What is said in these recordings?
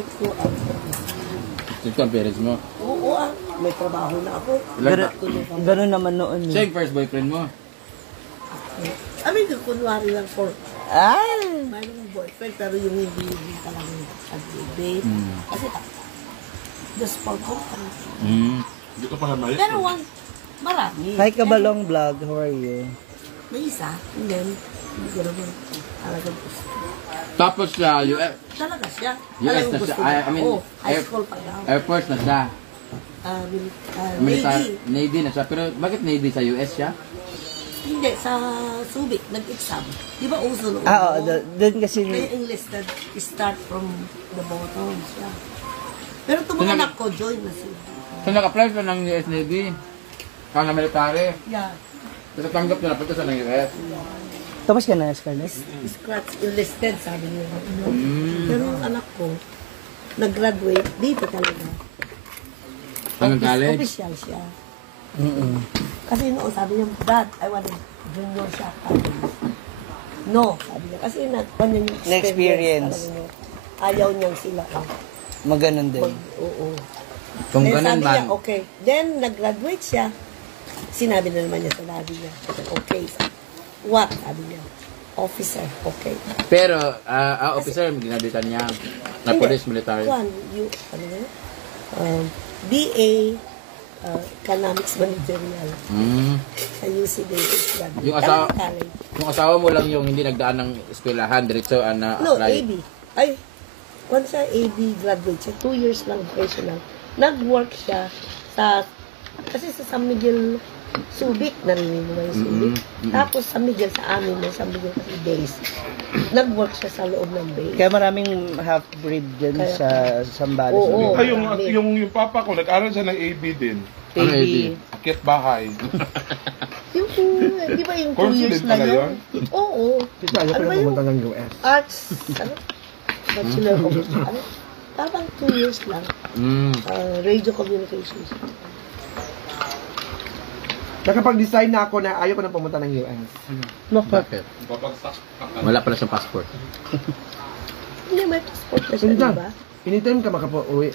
strict ko ang Ito ang parents mo. oo may trabaho na ako. Ganun naman noon. Siya yung first boyfriend mo. I mean, kunwari lang for Ay! mayroong boyfriend, pero yung hindi talagang date. Kasi just for company. Hindi ko pa naman. Pero marami. Hi Kabalong Vlog, how are you? May isa, and then, hindi ko naman talagang gusto. Tapos siya, Talaga siya. US Talagang na gusto siya. niya. I mean, Oo, high school pa daw. Air Force na siya. Navy. Navy na siya. Pero bakit Navy sa US siya? Hindi, sa Subic, nag-exam. Di ba uso noon? Oo, doon kasi... Kaya enlisted, start from the bottom siya. Pero itong mga anak ko, join na sila. So nag-apply siya ng US Navy. Kaya na military. Yeah. Tapos natanggap niya na punta siya ng US. Tapos ka na, Scarlett? Scratch enlisted, sabi niya. Pero ang anak ko, nag-graduate dito talaga. Anong college? Official siya. Kasi noon sabi niya, Dad, I want a junior siya. No, sabi niya. Kasi kanya yung Na-experience. Niya. Ayaw niyang sila. Maganon din. Oo. Kung Then ganun sabi ba? niya, okay. Then, nag-graduate siya. Sinabi na naman niya sa daddy niya. Okay. What? Sabi niya. Officer. Okay. Pero, officer, ginabitan niya. Na police military. One, ano yun? BA Economics Managerial sa UC Davis. Yung asawa mo lang yung hindi nagdaan ng eskwelahan, diretso na No, apply. AB. Ay, once siya AB graduate siya, 2 years lang vocational. Nag-work siya kasi sa San Miguel Subic, narinig mo ba yung Subic? Tapos San Miguel sa amin, may San Miguel kasi base. Nag-work siya sa loob ng base. Kaya maraming half-breed dyan sa Sambales. Oo. Ay, yung papa ko, nag-aral siya ng AB din. Ano, AB? Akit bahay. Yung, di ba yung 2 Course years ulit na pala yun? Oo. Ano ba yung ng US. arts? Ano? Bachelor of ano? Parang 2 years lang. Radio communications. Nakapag-decide na ako na ayaw ko na pumunta ng US. Bakit? Wala pala siyang passport. Hindi, may passport na siya, Hindi di na. ba? Anytime ka makapauwi.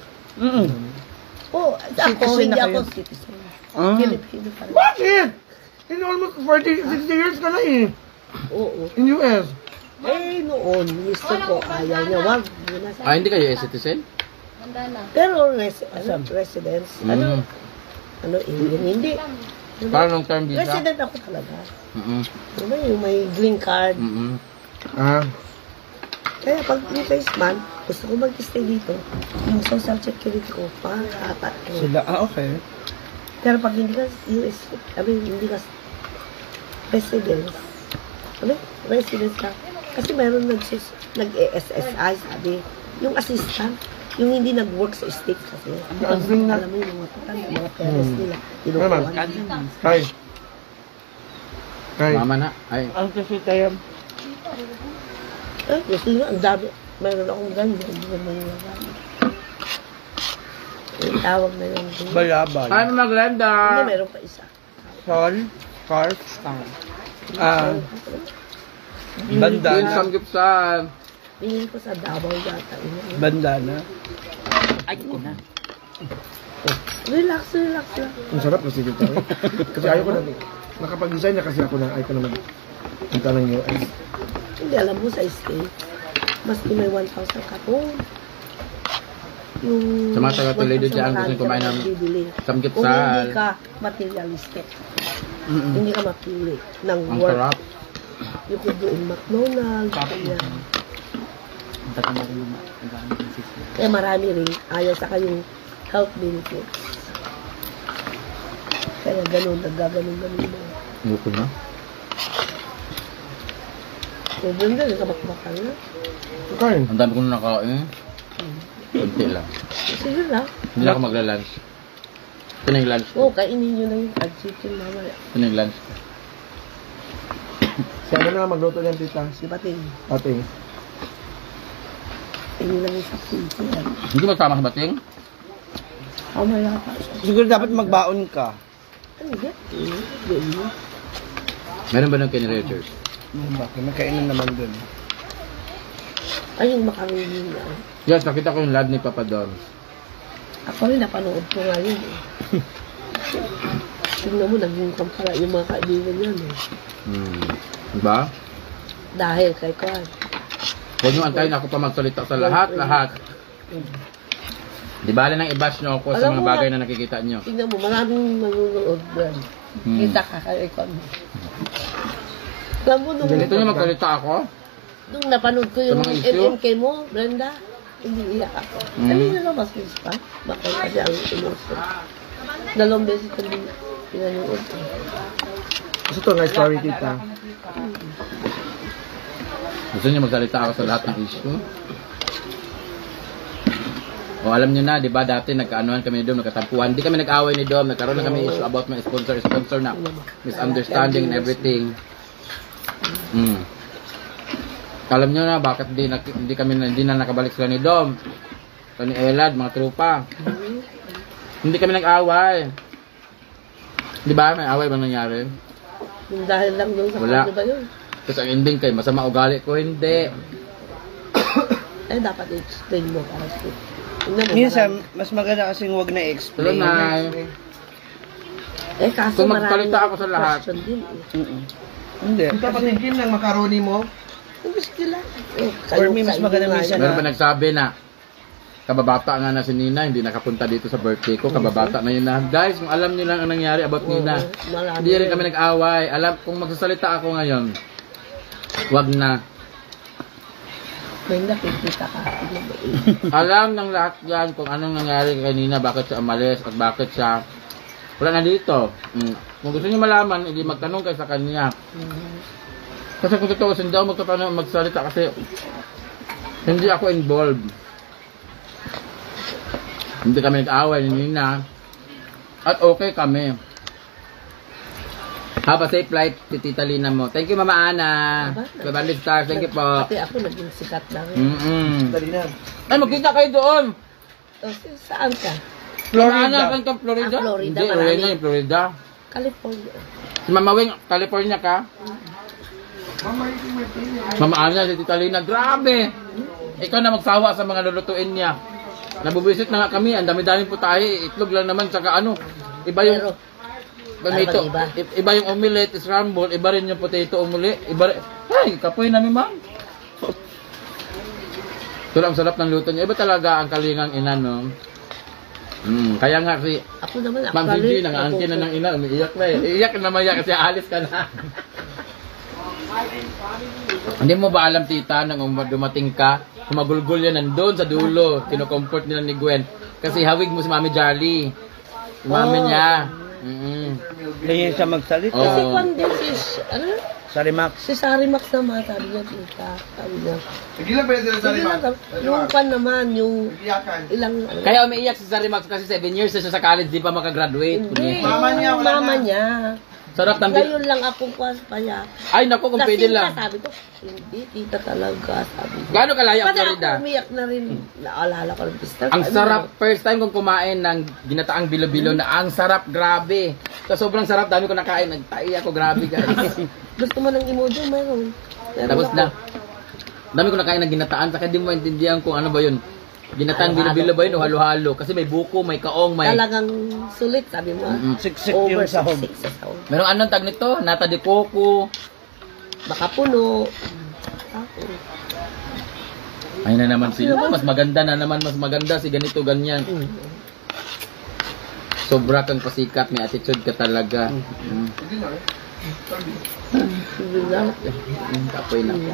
Oo, ako, Citizen hindi na ako kayo? citizen. Ah. Filipino pa rin. Bakit? In almost 40, 60 years ka na eh. Oo. In US. Eh, noon, gusto ko, ayaw niya, wag. Yun na sa- Hindi kayo citizen? Pero residence, ano, Indian, hindi. Parang long term visa? Resident ako talaga. Diba yung may green card. Kaya pag in-face man, gusto ko mag-stay dito. Yung social security ko, pang-apat ko. Sila, okay. Pero pag hindi ka US, hindi ka residence, residence ka. Kasi meron nag-SSI, sabi, yung assistant, yung hindi nag-work sa state kasi. Alam mo yung mga parents nila, tinukuhan. Hi. Hi. Mama na. Ay. Ang kasi tayo. Gusto nyo, ang dami. Meron akong ganyan, hindi ko may nagamit. Yung tawag na yung Balabal. Ano maglanda? Hindi, meron pa isa. Sol. Carp. Yung Bandana. samgipsal. Tingin ko sa Davao yata. Bandana. Ay, ko na. Relax lang. Ang sarap na sige tayo. Kasi ayaw ko na. Nakapag-design na kasi ako na ayaw ko na magpunta ng US. Hindi, alam mo sa state, maski may 1,000 ka po. Yung Sa mga taga-Toledo dyan, gusto nyo kumain ng Kung samgipsal. hindi ka materialistic, hindi ka mapili ng Ang work. sarap. You could do in McDonald's, ganyan. Kaya marami rin, ayaw sa kayong health benefits. Kaya ganun, naggaganon mo. Luto na. Problem na, nagkabakbakan na. Okay. Ang dami ko na nakain. Kunti lang. Sige na. Hindi na ako magla-lunch. Ito na yung lunch ko. Oo, kainin nyo na yung fried chicken mamaya. Ito na yung lunch ko. Si ano na magluto niyan, tita? Si Bating, Ate. tingin lang yung sa chicken. Hindi magsama sa bating? Mamaya pa. Siguro dapat magbaon ka. Ano yan? Hindi. Meron ba ng Kenny Rogers? Bakit? May kainan naman dun. Ay, yung makaroni na. Yes, nakita ko yung lad ni Papa Don. Ako rin, napanood ko nga yun eh. Tingnan mo, naging kampara yung mga kaibigan yan eh. Diba? Dahil kay Kwan. Huwag nyo antayin ako pa magsalita sa lahat. Di ba nang i-bash nyo ako sa Alam mga mo bagay nga. na nakikita nyo? Tingnan mo, maraming manunood doon. Kita ka kay Kwan. Alam mo, nung Ganito nyo magsalita ako? napanood ko yung Sa mga issue? MMK mo, Brenda, hindi iyak ako. Dali na naman mas pa. Bakit kasi ang emotion. 2 beses ko din pinanood ko. Gusto to nga story, tita. Gusto niyo magsalita ako sa lahat ng issue? O alam niyo na, di ba dati nagkaanuhan kami ni Dom, nagkatampuhan. Hindi kami nag-away ni Dom, nagkaroon na kami issue about my sponsor na misunderstanding and everything. Alam niyo na bakit hindi na nakabalik sila ni Dom. Ni Elad, mga trupa. Hindi kami nag-away. Di ba? May away ba nangyari? Yung dahil lang yung sa Wala. kanya ba yun? Kasi ang ending kay masama ugali ko, hindi. Eh, dapat i-explain mo para sa tingnan mo, Minsan, mas maganda kasing huwag na Pero explain. na, eh, kaso kung maraming magsalita ako sa lahat. question din eh. Hindi. Tita, patigin ng macaroni mo. Yung gusto nila. For me, mas maganda minsan meron ba nagsabi na, kababata nga na si Nina, hindi nakapunta dito sa birthday ko, kababata na yun na. Guys, kung alam niyo lang ang nangyari about Nina, Marami hindi rin kami nag-away. Alam, kung magsasalita ako ngayon, wag na. May nakikita ka. Alam ng lahat yan kung anong nangyari kay Nina, bakit siya umalis, at bakit siya wala na dito. Kung gusto niyo malaman, hindi magtanong kayo sa kanya. Kasi kung totoo, hindi ako magsalita kasi hindi ako involved. Hindi kami nag-away ni Nina. At okay kami. Have a safe flight, si Tita Lina mo. Thank you, Mama Ana. Kay Bandit Stars, thank you po. Pati ako naging sikat lang. Dali na. Ay, magkita kayo doon. O, saan ka? Florida. Kan ka, Florida? Ah, Florida, Hindi, marami. Rowena yung Florida. California. Si Mama Weng, California ka? Mama Ana, si Tita Lina, grabe. Ikaw na magsawa sa mga lulutuin niya. Nabubisit na nga kami, ang dami-dami po tayo. Itlog lang naman, tsaka ano. Iba yung... Pero, Tomato, iba yung omelette, scramble, iba rin yung potato omelette, iba rin, ay, kapoy namin ma'am. Pero ang sarap ng luto niya, iba talaga ang kalingang ina, no? Kaya nga si ako naman, Ma'am Gigi, nangaangkin na ng ina, umiiyak na eh. Iiyak na naman yan kasi alis ka na. Hindi mo ba alam, tita, nang dumating ka, kumagulgul yan nandun sa dulo, kinukomfort nila ni Gwen. Kasi hawig mo si Mami Jolly. Si Mami niya. Hindi siya magsalita. Kasi Oo. kwan din Sarimax. si Sarimax naman, sabi niya, tita, sabi niya. Sige lang, pwede na Sige lang, yung kwan naman, yung ilang, Kaya umiiyak si Sarimax kasi 7 years na siya sa college, di pa makagraduate. hindi, Mama niya, yung wala mama na. niya. Sarap ng Ngayon lang ako kwan pa niya. Ay, naku, kung pwede lang. Sabi ko, hindi, tita talaga, sabi ko. Gaano kalaya ang Pati Florida? ako umiyak na rin. Naalala ko ng pista. Ang sarap, first time kong kumain ng ginataang bilo-bilo na ang sarap, grabe. So, sobrang sarap, dami ko nakain, nagtai ako, grabe guys. Gusto mo ng emoji? Mayroon. Tapos na, dami ko nakain ng ginataan, saka di mo maintindihan kung ano ba yun. Ginataan bilo-bilo ba yun o halo-halo? Kasi may buko, may kaong, may... Talagang sulit, sabi mo. Siksik yung sahog. Sa sahog. Merong anong tag nito? Nata de coco. Baka puno. Ay na naman sila. Mas maganda na naman, mas maganda si ganito, ganyan. Sobra kang pasikat, may attitude ka talaga. Kapoy na po.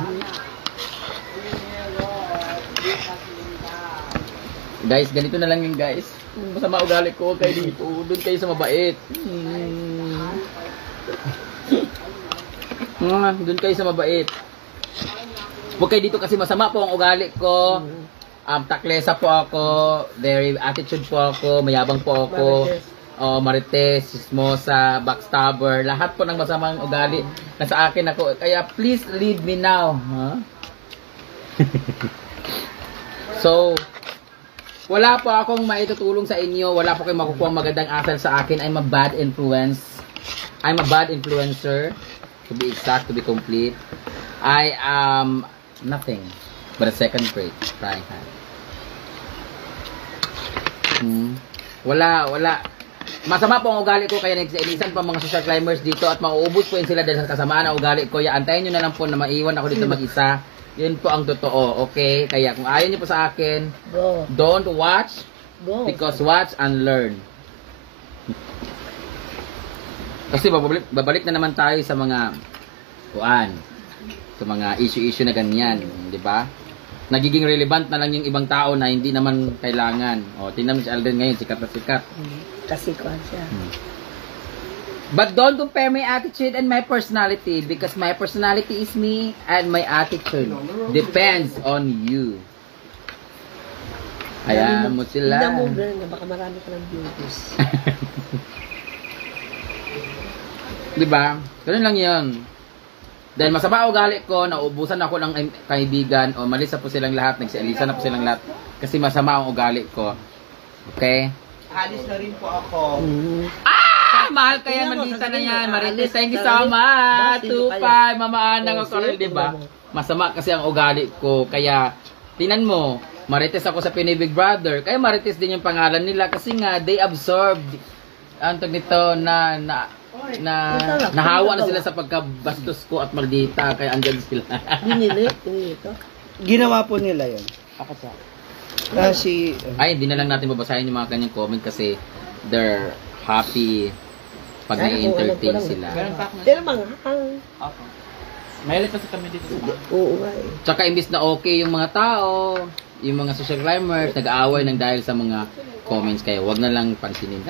Guys, ganito na lang yung guys. Masama ugali ko, kayo dito. Doon kayo sa mabait. Doon kayo sa mabait. Huwag kayo dito kasi masama po ang ugali ko. Taklesa po ako. Very attitude po ako. Mayabang po ako. Marites, chismosa, backstabber. Lahat po ng masamang ugali na sa akin ako. Kaya please leave me now. Huh? So, wala po akong maitutulong sa inyo. Wala po kayong makukuha magandang asal sa akin. I'm a bad influence. I'm a bad influencer. To be exact, to be complete. I am nothing. But a second frying pan. Wala. Masama po ang ugali ko kaya nagsailisan pa mga social climbers dito at mauubos po yun sila dahil sa kasamaan ng ugali ko. Ya, antayin nyo na lang po na maiwan ako dito mag-isa. Yun po ang totoo, okay? Kaya kung ayaw nyo po sa akin, Go. don't watch Go. because watch and learn. Kasi babalik na naman tayo sa mga sa mga issue na ganyan, di ba? Nagiging relevant na lang yung ibang tao na hindi naman kailangan. O, tingnan mo si Alden ngayon, sikat na sikat. Kasi kuhan siya. But don't compare my attitude and my personality because my personality is me and my attitude depends on you. Hayaan mo sila. Tignan mo, girl, na baka marami ka ng views. Diba? Ganun lang yun. Dahil masama ugali ko, naubusan ako ng kaibigan, o malis na po silang lahat, nagsialisan na po silang lahat, kasi masama ang ugali ko. Okay? Alis na rin po ako. Mahal kaya maldita na yan. Marites, thank you so much. 2-5, mamaanang ako rin, diba? Masama kasi ang ugali ko, kaya, tinan mo, Marites ako sa Pinibig Brother, kaya Marites din yung pangalan nila, kasi nga, they absorbed, antog nito, nahawa na sila sa pagkabastos ko at maldita kaya andyan sila. Binili ito. Ginawa po nila yun. Ako sa. Kasi, Ay, hindi na lang natin babasahin yung mga kanyang comment kasi they're happy pag nai-entertain sila. Pero mga Mahilit kasi kami dito. oo nga eh. Tsaka imbis na okay yung mga tao, yung mga social climbers, nag-aaway ng dahil sa mga comments kaya wag na lang pansinin.